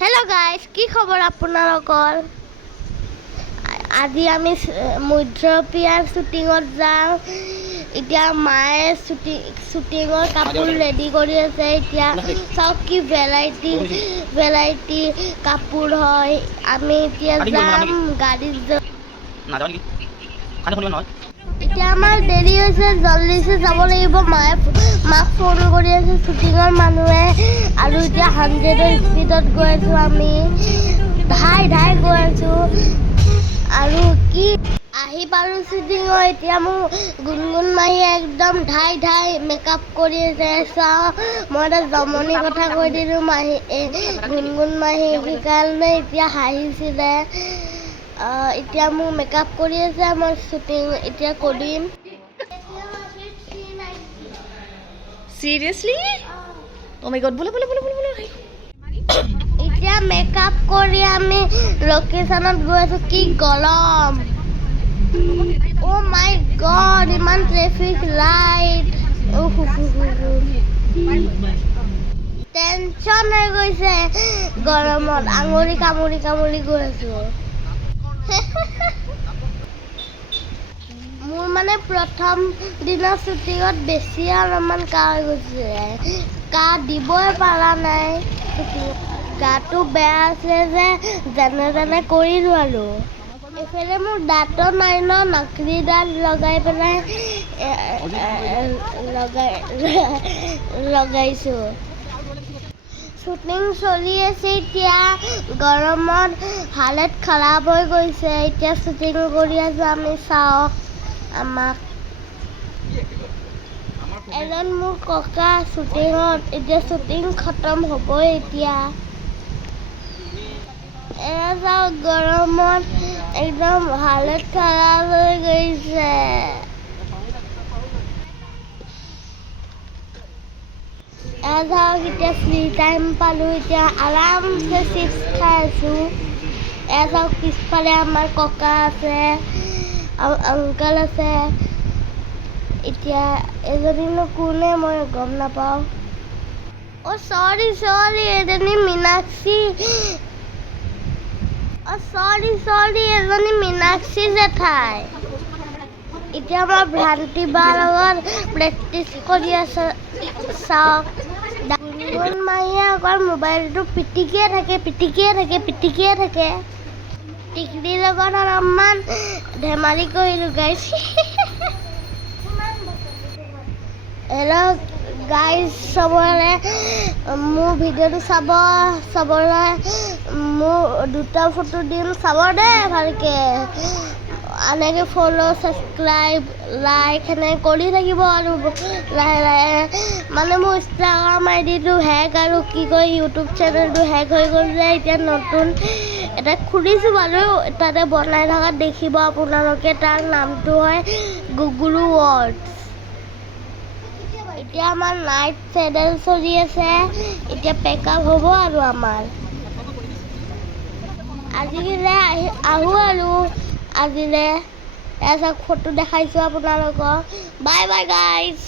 Hello' guys, কি খবৰ আপোনালোকৰ? আজি আমি মধ্যপ্ৰিয়াৰ শ্বুটিঙত যাওঁ। এতিয়া মায়ে শ্বুটিঙৰ কাপোৰ ৰেডি কৰি আছে। এতিয়া চাওক কি ভেৰাইটি কাপোৰ হয়। আমি এতিয়া যাম গাড়ীত এতিয়া আমাৰ দেৰি হৈছে, জল্দিছে যাব লাগিব। মাক ফোন কৰি আছে শ্বুটিঙৰ মানুহে। আৰু এতিয়া 100ৰ স্পীডত গৈ আছোঁ আমি, ধাই গৈ আছোঁ। আৰু কি আহি পালোঁ শ্বুটিঙত। এতিয়া মোৰ গুণগুণ মাহীয়ে একদম ধাই মেকআপ কৰি আছে। চাওঁ, মই এটা জমনি কথা কৈ দিলোঁ গুণগুণ মাহীক, সেইকাৰণে এতিয়া হাঁহিছিলে। এতিয়া মোৰ মেকআপ কৰি আছে, মই শ্বুটিং এতিয়া কৰিম। Seriously? Oh my god, bola. এতিয়া মেকআপ কৰি আমি লোকেশ্যনত গৈ আছোঁ। কি গৰম! অ' মাই গড, ইমান ট্ৰেফিক লাইট! টেনচন হৈ গৈছে গৰমত, আঙুলি কামুৰি গৈ আছোঁ। মোৰ মানে প্ৰথম দিনা শ্বুটিঙত বেছি অলপমান কাহ হৈ গৈছে। কাহ দিবই পৰা নাই। গাটো বেয়া আছে যে যেনে কৰিলোঁ আৰু। এইফালে মোৰ দাঁতো নাই ন, নকলি দাঁত লগাইছোঁ। শ্বুটিং চলি আছে এতিয়া, গৰমত হালত খাৰাপ হৈ গৈছে। এতিয়া শ্বুটিং কৰি আছোঁ আমি, চাওক আমাক। এজন মোৰ ককা শ্বুটিঙত, এতিয়া শ্বুটিং খতম হ'বই এতিয়া। চাওক, গৰমত একদম হালত খাৰাপ হৈ গৈছে। চাওক, এতিয়া ফ্ৰী টাইম পালোঁ, এতিয়া আৰামছে চিপছ খাই আছোঁ। চাওক, পিছফালে আমাৰ ককা আছে আৰু আংকল আছে। এতিয়া এজনীনো কোনে মই গম নাপাওঁ। অ' চৰি, এজনী মীনাক্ষী। এজনী মীনাক্ষী জেঠাই। এতিয়া মই ভ্ৰান্তি বাৰ লগত প্ৰেক্টিচ কৰি আছোঁ। চাওক, গুণগুণ মাহীয়ে অকল মোবাইলটো পিটিকিয়ে থাকে। টিকলিৰ লগত অলপমান ধেমালি কৰিলোঁ গাইজ। হেল্ল' গাইজ, চবৰে মোৰ ভিডিঅ'টো চবৰে মোৰ 2টা ফটো দিম, চাব দেই ভালকে। এনেকৈ ফ'ল', ছাবস্ক্ৰাইব, লাইক সেনেকৈ কৰি থাকিব আৰু লাহে মানে মোৰ ইনষ্টাগ্ৰাম আইডিটো হেক আৰু ইউটিউব চেনেলটো হেক হৈ গ'ল যে, এতিয়া নতুন এটা খুলিছোঁ বাৰু। তাতে বনাই থকা দেখিব আপোনালোকে। তাৰ নামটো হয় গুগুৰু ৱৰ্ডছ। এতিয়া আমাৰ নাইট চেনেল চলি আছে। এতিয়া পেকআপ হ'ব আৰু আমাৰ আজিলে চাওক, ফটো দেখাইছোঁ আপোনালোকক। বাই গাইজ।